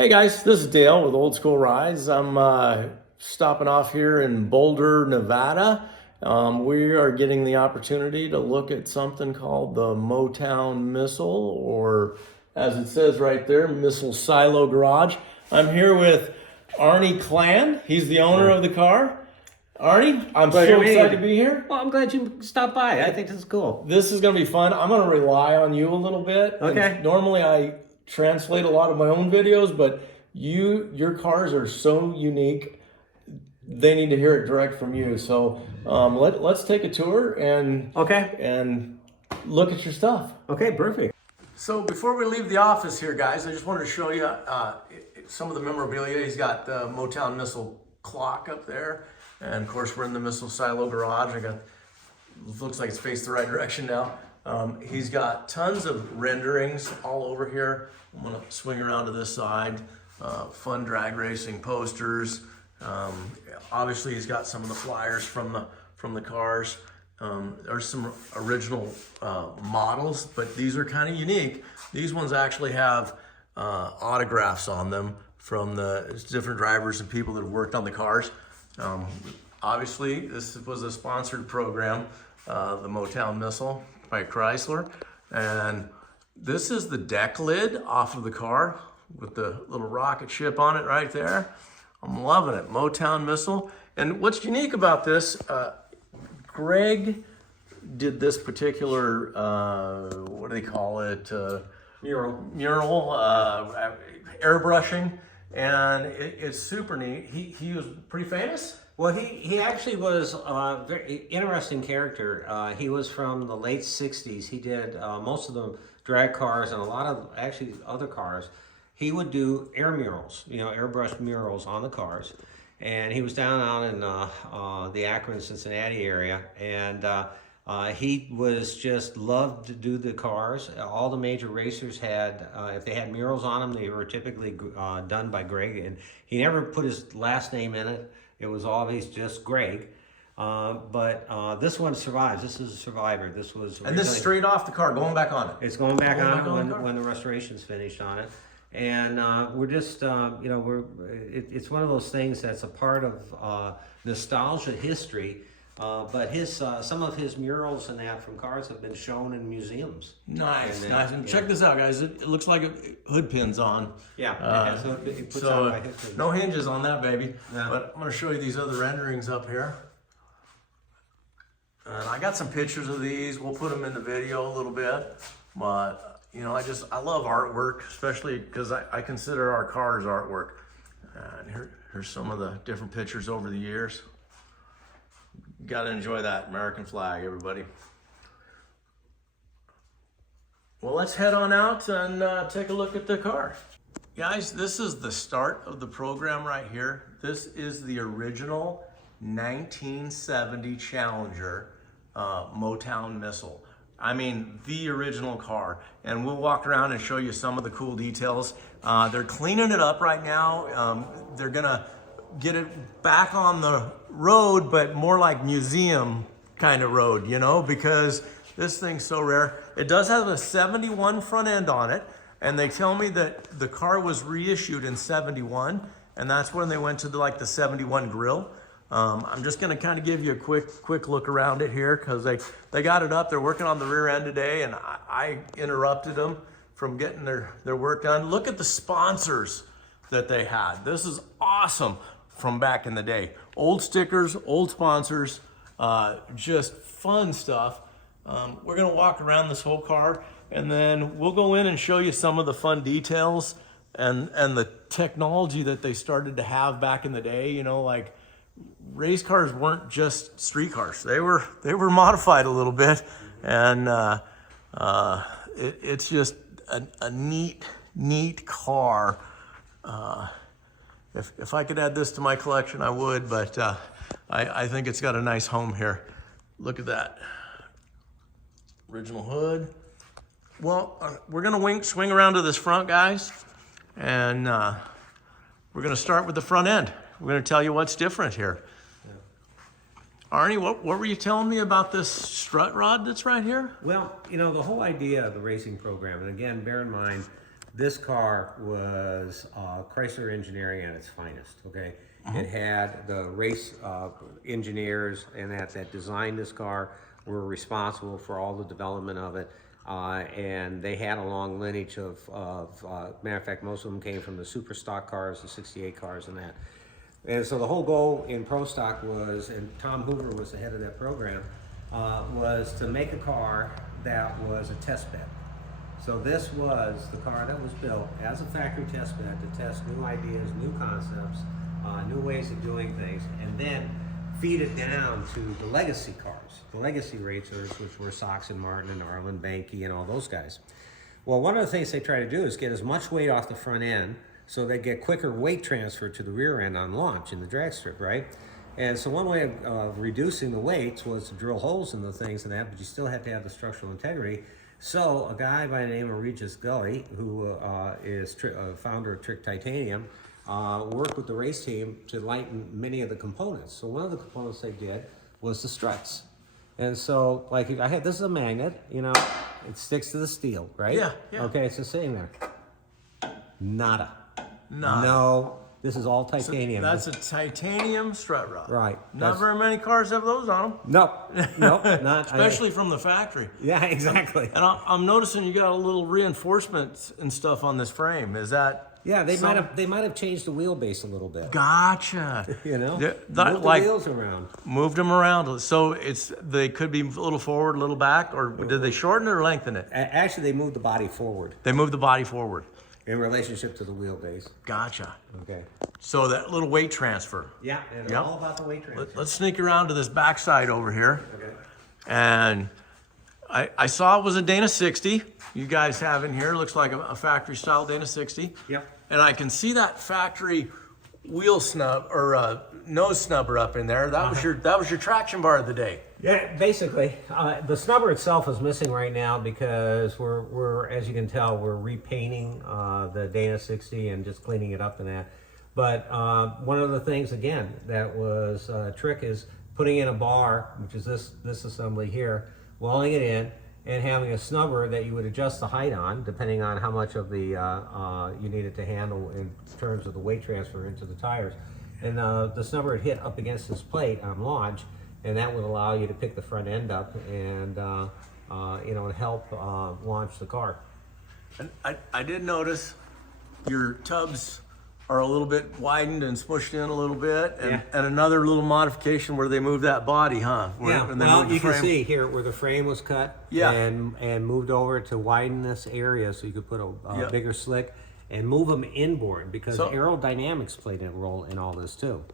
Hey guys, this is Dale with Old School Rides. I'm stopping off here in Boulder, Nevada. We are getting the opportunity to look at something called the Motown Missile, or as it says right there, Missile Silo Garage. I'm here with Arnie Clan. He's the owner of the car. Arnie, I'm so excited to be here. Well, I'm glad you stopped by. I think this is cool. This is going to be fun. I'm going to rely on you a little bit. Okay. And normally I translate a lot of my own videos, but your cars are so unique. They need to hear it direct from you. So let's take a tour and look at your stuff. Okay, perfect. So before we leave the office here, guys, I just wanted to show you some of the memorabilia. He's got the Motown Missile clock up there. And of course, we're in the Missile Silo Garage. Looks like it's faced the right direction now. He's got tons of renderings all over here. I'm gonna swing around to this side. Fun drag racing posters. Obviously, he's got some of the flyers from the cars. There's some original models, but these are kind of unique. These ones actually have autographs on them from the different drivers and people that have worked on the cars. Obviously, this was a sponsored program, the Motown Missile by Chrysler. And this is the deck lid off of the car with the little rocket ship on it right there. I'm loving it, Motown Missile. And what's unique about this, Greg did this particular, what do they call it? Mural, airbrushing. And it's super neat. He was pretty famous. Well, he actually was a very interesting character. He was from the late 60s. He did most of the drag cars and a lot of actually other cars. He would do air murals, airbrush murals on the cars. And he was down out in the Akron, Cincinnati area. And he was just loved to do the cars. All the major racers had, if they had murals on them, they were typically done by Greg. And he never put his last name in it. It was always just Greg. But this one survives. This is a survivor. This was and this is straight off the car, going back on it. It's going back on it when the restoration's finished on it. And we're just, it's one of those things that's a part of nostalgia history. But some of his murals and that from cars have been shown in museums. Nice. And check this out, guys. It looks like hood pins on. Yeah. It puts out my history. No hinges on that, baby. No. But I'm going to show you these other renderings up here. And I got some pictures of these. We'll put them in the video a little bit. But I love artwork, especially because I consider our cars artwork. And here's some of the different pictures over the years. Got to enjoy that American flag, everybody. Well, let's head on out and take a look at the car. Guys, this is the start of the program right here. This is the original 1970 Challenger Motown Missile. I mean, the original car. And we'll walk around and show you some of the cool details. They're cleaning it up right now. They're gonna get it back on the road, but more like museum kind of road, because this thing's so rare. It does have a 71 front end on it. And they tell me that the car was reissued in 71. And that's when they went to the 71 grill. I'm just going to kind of give you a quick look around it here because they got it up. They're working on the rear end today, and I interrupted them from getting their work done. Look at the sponsors that they had. This is awesome from back in the day. Old stickers, old sponsors, just fun stuff. We're going to walk around this whole car, and then we'll go in and show you some of the fun details and the technology that they started to have back in the day, like race cars weren't just street cars. They were modified a little bit, and it's just a neat car. If I could add this to my collection, I would, but I think it's got a nice home here. Look at that. Original hood. Well, we're gonna swing around to this front, guys, and we're gonna start with the front end. We're gonna tell you what's different here. Arnie, what were you telling me about this strut rod that's right here? Well, the whole idea of the racing program, and again, bear in mind, This car was Chrysler engineering at its finest, okay? It had the race engineers and that designed this car were responsible for all the development of it. And they had a long lineage of matter of fact, most of them came from the super stock cars, the 68 cars and that. And so the whole goal in Pro Stock was, and Tom Hoover was the head of that program, was to make a car that was a test bed. So this was the car that was built as a factory test bed to test new ideas, new concepts, new ways of doing things, and then feed it down to the legacy cars, the legacy racers, which were Sox and Martin and Arlen Banky and all those guys. Well, one of the things they try to do is get as much weight off the front end so they get quicker weight transfer to the rear end on launch in the drag strip, right? And so one way of reducing the weights was to drill holes in the things and that, but you still had to have the structural integrity. So a guy by the name of Regis Gully, who is founder of Trick Titanium, worked with the race team to lighten many of the components. So one of the components they did was the struts. And so, like, this is a magnet, you know, it sticks to the steel, right? Yeah, yeah. Okay, it's just sitting there. Nada. Nada. No, this is all titanium. That's a titanium strut rod. Right. Not very many cars have those on them. Nope, not. Especially from the factory. Yeah, exactly. And I'm noticing you got a little reinforcement and stuff on this frame. Is that? Yeah, they might have changed the wheelbase a little bit. Gotcha. You know, Moved the wheels around. Moved them around. So they could be a little forward, a little back, or did they shorten it or lengthen it? Actually, they moved the body forward. They moved the body forward. In relationship to the wheelbase. Gotcha. Okay. So that little weight transfer. Yeah, and it's all about the weight transfer. Let's sneak around to this backside over here. Okay. And I saw it was a Dana 60. You guys have in here, looks like a factory style Dana 60. Yep. And I can see that factory wheel snub or nose snubber up in there. That was your traction bar of the day. Yeah, basically, the snubber itself is missing right now because we're as you can tell, we're repainting the Dana 60 and just cleaning it up and that. But one of the things again that was trick is putting in a bar, which is this assembly here, welding it in, and having a snubber that you would adjust the height on, depending on how much of the you needed to handle in terms of the weight transfer into the tires. And the snubber would hit up against this plate on launch, and that would allow you to pick the front end up and you know, and help launch the car. And I did notice your tubs are a little bit widened and smushed in a little bit, and another little modification where they moved that body, huh? Well, you can see here where the frame was cut, Yeah. and moved over to widen this area so you could put a bigger slick and move them inboard because aerodynamics played a role in all this too.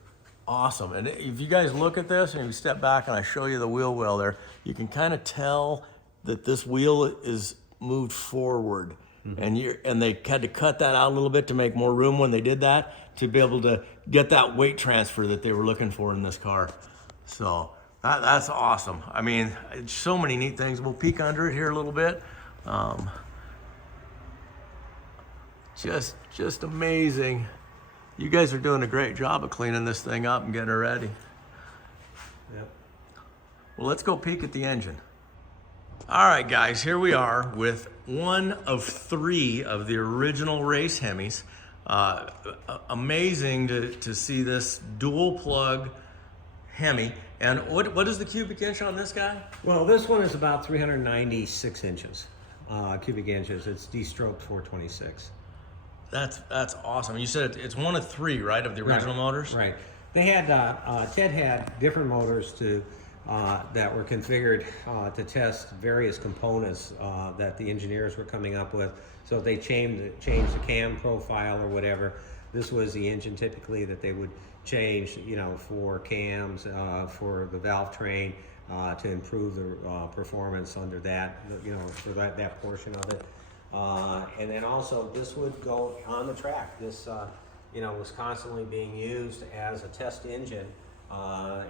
Awesome. And if you guys look at this and you step back and I show you the wheel well there, you can kind of tell that this wheel is moved forward. And they had to cut that out a little bit to make more room when they did that, to be able to get that weight transfer that they were looking for in this car. So that's awesome. I mean, so many neat things. We'll peek under it here a little bit. Just amazing. You guys are doing a great job of cleaning this thing up and getting it ready. Yep. Well, let's go peek at the engine. All right, guys, here we are with one of 3 of the original race Hemis. Amazing to see this dual plug Hemi. And what is the cubic inch on this guy? Well, this one is about 396 inches, cubic inches. It's D-stroked 426. That's awesome. You said it's one of 3, right, of the original motors? Right. They had Ted had different motors that were configured to test various components that the engineers were coming up with. So if they changed the cam profile or whatever, this was the engine typically that they would change, you know, for cams, for the valve train, to improve the performance under that, you know, for that portion of it. And then also this would go on the track. This, you know, was constantly being used as a test engine.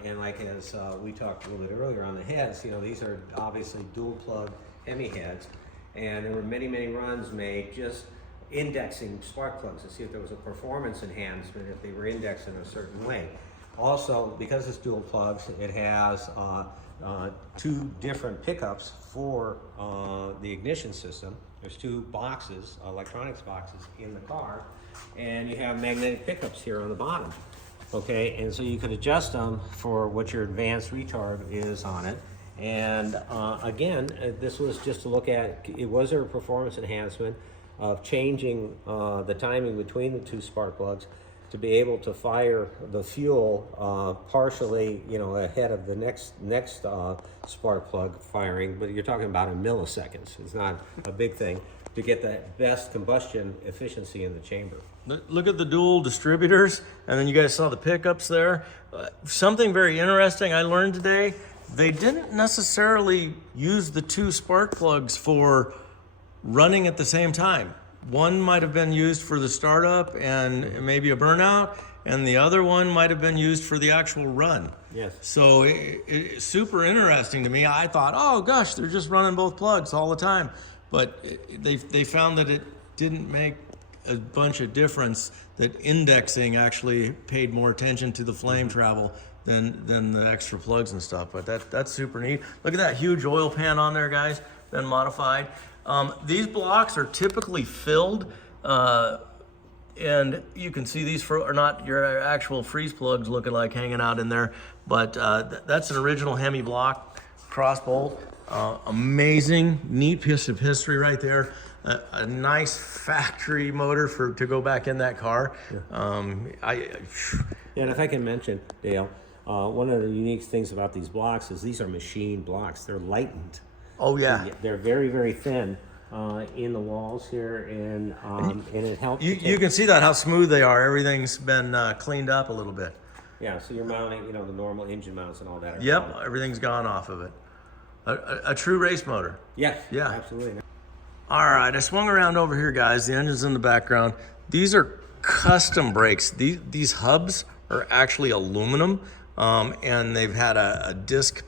And like as we talked a little bit earlier on the heads, you know, these are obviously dual plug Hemi heads. And there were many, many runs made just indexing spark plugs to see if there was a performance enhancement if they were indexed in a certain way. Also, because it's dual plugs, it has 2 different pickups for the ignition system. There's two boxes, electronics boxes in the car, and you have magnetic pickups here on the bottom. Okay, and so you could adjust them for what your advanced retard is on it. And again, this was just to look at, it was a performance enhancement of changing the timing between the two spark plugs to be able to fire the fuel partially, you know, ahead of the next spark plug firing. But you're talking about in milliseconds. It's not a big thing to get the best combustion efficiency in the chamber. Look at the dual distributors, and then you guys saw the pickups there. Something very interesting I learned today, they didn't necessarily use the two spark plugs for running at the same time. One might have been used for the startup and maybe a burnout, and the other one might have been used for the actual run. Yes. So it's super interesting to me. I thought, oh gosh, they're just running both plugs all the time. But they found that it didn't make a bunch of difference, that indexing actually paid more attention to the flame travel than the extra plugs and stuff. But that's super neat. Look at that huge oil pan on there, guys, been modified. These blocks are typically filled, and you can see these are not your actual freeze plugs looking like hanging out in there, but that's an original Hemi block, cross bolt. Amazing, neat piece of history right there. A nice factory motor to go back in that car. Yeah. And if I can mention, Dale, one of the unique things about these blocks is these are machine blocks. They're lightened. Oh yeah. They're very, very thin in the walls here, and it helps. You can see that, how smooth they are. Everything's been cleaned up a little bit. Yeah, so you're mounting, you know, the normal engine mounts and all that. Yep, everything's gone off of it. A true race motor. Yes, yeah, absolutely. All right, I swung around over here, guys. The engine's in the background. These are custom brakes. These hubs are actually aluminum, and they've had a disc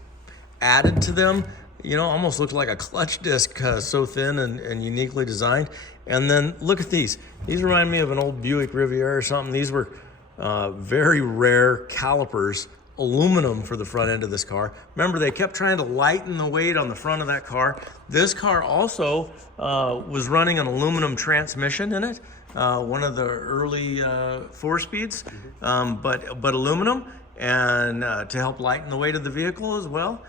added to them. You know, almost looked like a clutch disc, so thin and uniquely designed. And then look at these. These remind me of an old Buick Riviera or something. These were very rare calipers, aluminum for the front end of this car. Remember, they kept trying to lighten the weight on the front of that car. This car also was running an aluminum transmission in it, one of the early 4-speeds, but aluminum, and to help lighten the weight of the vehicle as well.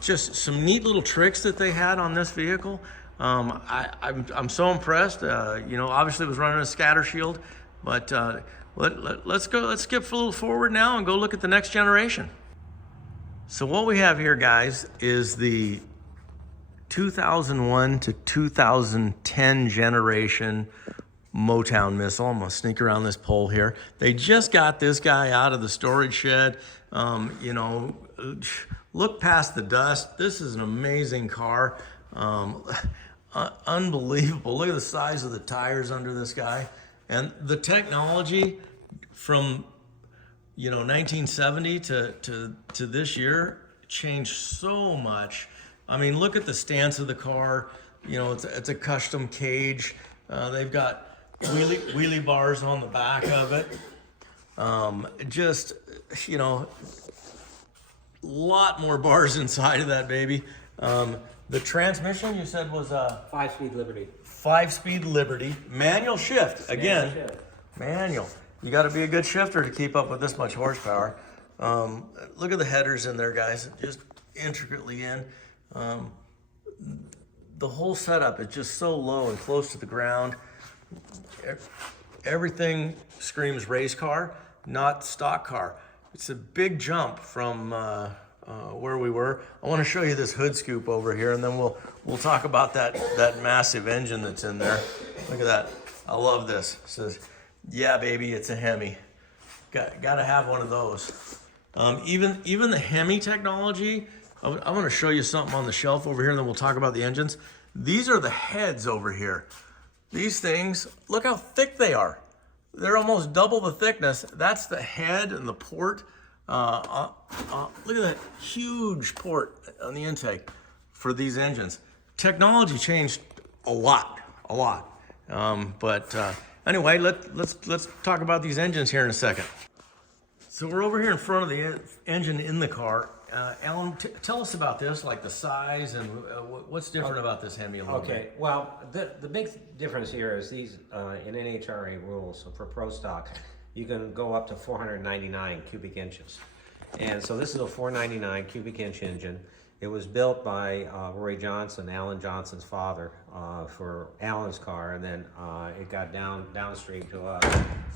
Just some neat little tricks that they had on this vehicle. I'm so impressed. You know, obviously it was running a scatter shield, but let's skip a little forward now and go look at the next generation. So what we have here, guys, is the 2001 to 2010 generation Motown missile. I'm gonna sneak around this pole here. They just got this guy out of the storage shed. You know, look past the dust. This is an amazing car. Unbelievable. Look at the size of the tires under this guy. And the technology from, you know, 1970 to this year changed so much. I mean, look at the stance of the car. You know, it's a custom cage. They've got wheelie bars on the back of it. Just, you know, a lot more bars inside of that baby. The transmission, you said, was a 5-speed Liberty. 5-speed Liberty. Manual shift. Again, manual. You got to be a good shifter to keep up with this much horsepower. Look at the headers in there, guys. Just intricately in. The whole setup is just so low and close to the ground. Everything screams race car, not stock car. It's a big jump from where we were. I want to show you this hood scoop over here, and then we'll talk about that massive engine that's in there. Look at that. I love this. It says, "Yeah, baby, it's a Hemi." Got to have one of those. Even the Hemi technology. I want to show you something on the shelf over here, and then we'll talk about the engines. These are the heads over here. These things, look how thick they are. They're almost double the thickness. That's the head and the port. Look at that huge port on the intake for these engines. Technology changed a lot. Anyway, let's talk about these engines here in a second. So we're over here in front of the engine in the car, Alan, tell us about this, like the size and what's different about this Hemi a little bit. Okay, well, the big difference here is these, in NHRA rules, so for Pro Stock, you can go up to 499 cubic inches. And so this is a 499 cubic inch engine. It was built by Roy Johnson, Alan Johnson's father, for Alan's car, and then it got downstream to us.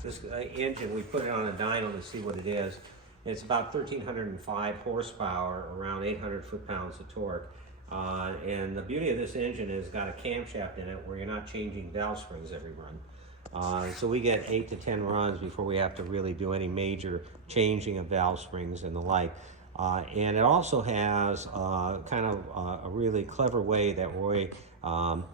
This engine, we put it on a dyno to see what it is. It's about 1,305 horsepower, around 800 foot-pounds of torque. And the beauty of this engine is got a camshaft in it where you're not changing valve springs every run. So we get 8 to 10 runs before we have to really do any major changing of valve springs and the like. And it also has kind of a really clever way that Roy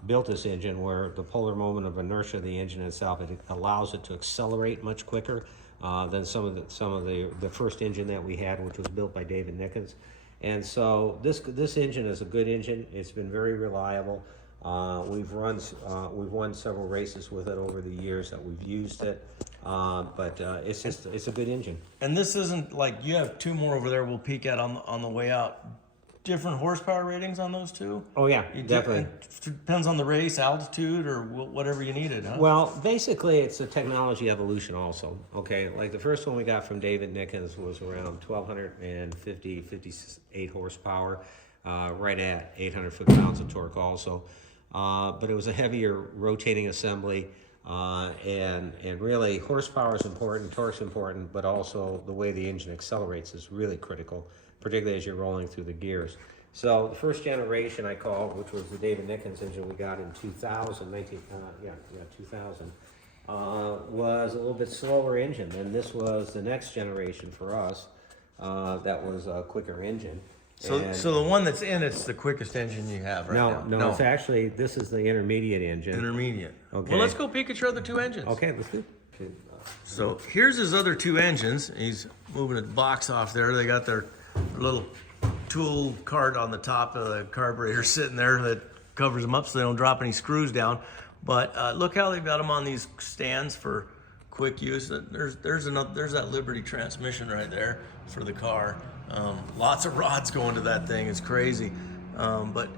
built this engine, where the polar moment of inertia of the engine itself, it allows it to accelerate much quicker than some of the first engine that we had, which was built by David Nickens. And so this engine is a good engine. It's been very reliable. We've won several races with it over the years that we've used it. But it's a good engine. And this isn't like, you have two more over there we'll peek at on the way out. Different horsepower ratings on those two? Oh yeah, definitely. It depends on the race, altitude, or whatever you needed, huh? Well, basically it's a technology evolution also. Okay, like the first one we got from David Nickens was around 58 horsepower, right at 800 foot-pounds of torque also. But it was a heavier rotating assembly. And really horsepower is important, torque's important, but also the way the engine accelerates is really critical, particularly as you're rolling through the gears. So the first generation I called, which was the David Nickens engine we got in 2000, 2000, was a little bit slower engine. And this was the next generation for us, that was a quicker engine. So the one that's in it's the quickest engine you have right now? No, it's actually, this is the intermediate engine. Intermediate. Okay. Well, let's go peek at your other two engines. Okay, let's do. So here's his other two engines. He's moving a box off there. They got their little tool cart on the top of the carburetor sitting there that covers them up so they don't drop any screws down. But look how they've got them on these stands for quick use. There's that Liberty transmission right there for the car. Lots of rods going to that thing. It's crazy. But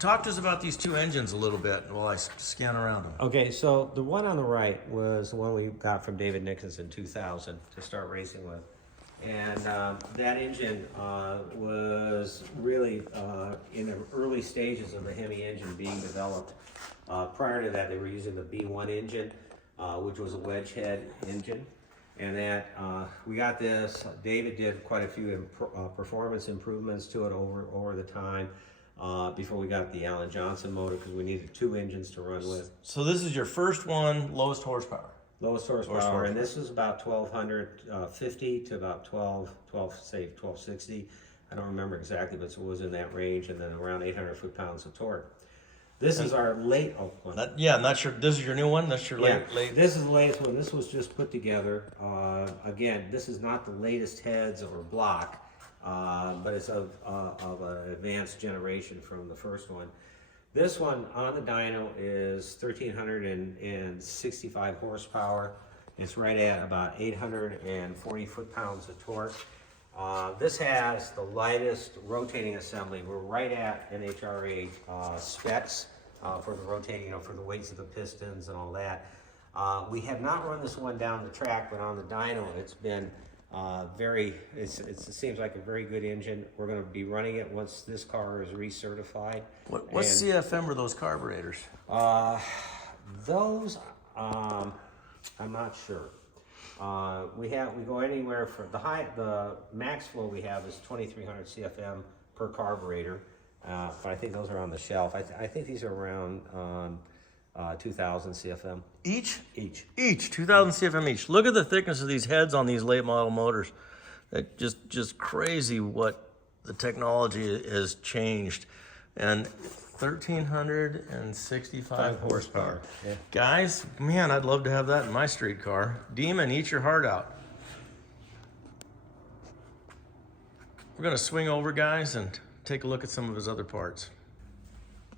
talk to us about these two engines a little bit while I scan around them. Okay, so the one on the right was the one we got from David Nickens in 2000 to start racing with. And that engine was really in the early stages of the Hemi engine being developed. Prior to that, they were using the B1 engine, which was a wedge head engine. And that we got this. David did quite a few performance improvements to it over the time before we got the Alan Johnson motor, because we needed two engines to run with. So this is your first one, lowest horsepower. Lowest horsepower, and this is about 1,250 to about 1,260. I don't remember exactly, but it was in that range, and then around 800 foot-pounds of torque. This is our late one. Not sure. This is your new one. That's your late. This is the latest one. This was just put together. Again, this is not the latest heads or block, but it's of an advanced generation from the first one. This one on the dyno is 1,365 horsepower. It's right at about 840 foot-pounds of torque. This has the lightest rotating assembly. We're right at NHRA specs for the rotating, for the weights of the pistons and all that. We have not run this one down the track, but on the dyno, it's been it seems like a very good engine. We're going to be running it once this car is recertified. What CFM are those carburetors? Those, I'm not sure. We go anywhere from the max flow we have is 2,300 CFM per carburetor, but I think those are on the shelf. I think these are around 2,000 CFM. Each? Each 2,000 CFM each. Look at the thickness of these heads on these late model motors. That just crazy what the technology has changed. And 1,365 horsepower. Yeah. Guys, man, I'd love to have that in my street car. Demon, eat your heart out. We're gonna swing over, guys, and take a look at some of his other parts.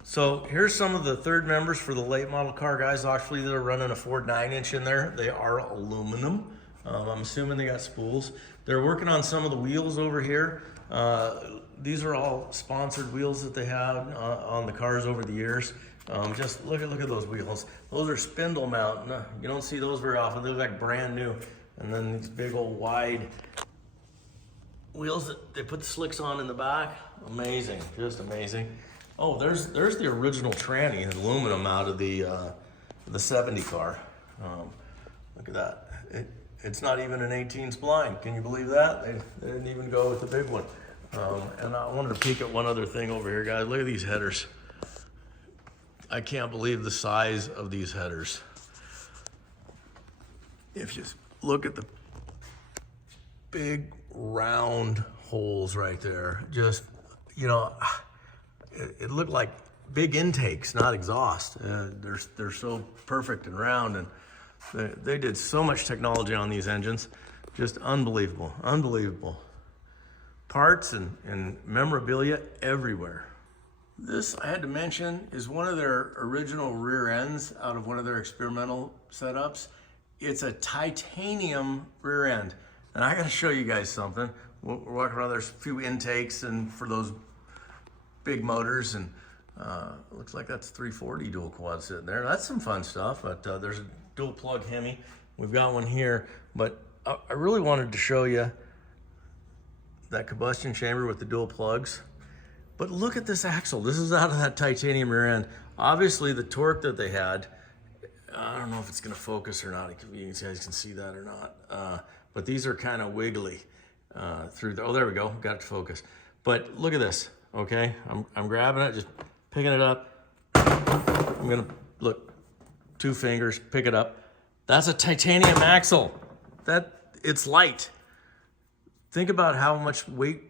So here's some of the third members for the late model car, guys. Actually, they're running a Ford 9-inch in there. They are aluminum. I'm assuming they got spools. They're working on some of the wheels over here. These are all sponsored wheels that they had on the cars over the years. Just look at those wheels. Those are spindle mount. No, you don't see those very often. They look like brand new. And then these big old wide wheels that they put the slicks on in the back. Amazing, just amazing. Oh, there's the original tranny, aluminum out of the 70 car. Look at that. It's not even an 18 spline. Can you believe that? They didn't even go with the big one. And I wanted to peek at one other thing over here, guys. Look at these headers. I can't believe the size of these headers. If you look at the big round holes right there, just, you know, it looked like big intakes, not exhaust. They're so perfect and round, and they did so much technology on these engines. Just unbelievable, unbelievable. Parts and memorabilia everywhere. This, I had to mention, is one of their original rear ends out of one of their experimental setups. It's a titanium rear end. And I gotta show you guys something. We're walking around, there's a few intakes and for those big motors, and looks like that's 340 dual quad sitting there. That's some fun stuff, but there's a dual plug Hemi. We've got one here, but I really wanted to show you that combustion chamber with the dual plugs. But look at this axle. This is out of that titanium rear end. Obviously the torque that they had, I don't know if it's gonna focus or not. You guys can see that or not. But these are kind of wiggly through the, oh, there we go, got it to focus. But look at this, okay? I'm grabbing it, just picking it up. I'm gonna, look, 2 fingers, pick it up. That's a titanium axle. It's light. Think about how much weight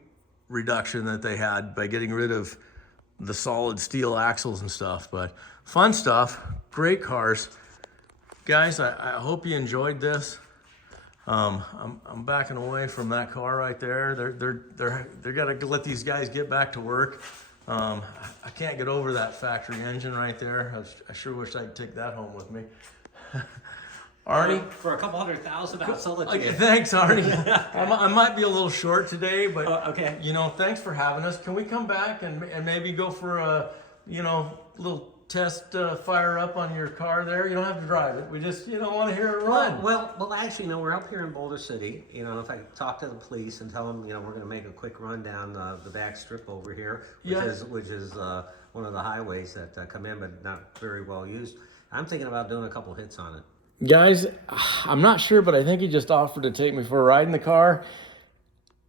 reduction that they had by getting rid of the solid steel axles and stuff. But fun stuff, great cars. Guys, I hope you enjoyed this. I'm backing away from that car right there. They're gotta let these guys get back to work. I can't get over that factory engine right there. I sure wish I could take that home with me. Arnie? For a couple $100,000, I'll sell it to you. Thanks, Arnie. I might be a little short today, but okay. You know, thanks for having us. Can we come back and maybe go for a, you know, little test fire up on your car there? You don't have to drive it. We just, you know, want to hear it run. Well, actually, no, we're up here in Boulder City. You know, if I talk to the police and tell them, you know, we're going to make a quick run down the back strip over here, which is one of the highways that come in, but not very well used. I'm thinking about doing a couple hits on it. Guys, I'm not sure, but I think he just offered to take me for a ride in the car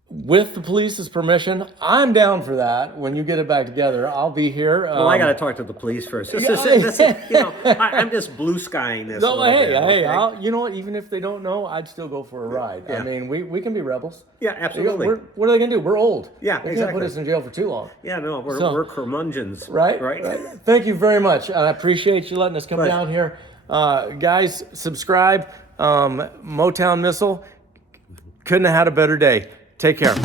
with the police's permission. I'm down for that. When you get it back together, I'll be here. Well, I got to talk to the police first. You know, I'm just blue skying this. No, hey, okay? you know what? Even if they don't know, I'd still go for a ride. Yeah. I mean, we can be rebels. Yeah, absolutely. What are they gonna do? We're old. Yeah, they exactly. can't put us in jail for too long. Yeah, no, we're curmudgeons. Right. Thank you very much. I appreciate you letting us come Pleasure. down here. Guys, subscribe. Motown Missile. Couldn't have had a better day. Take care.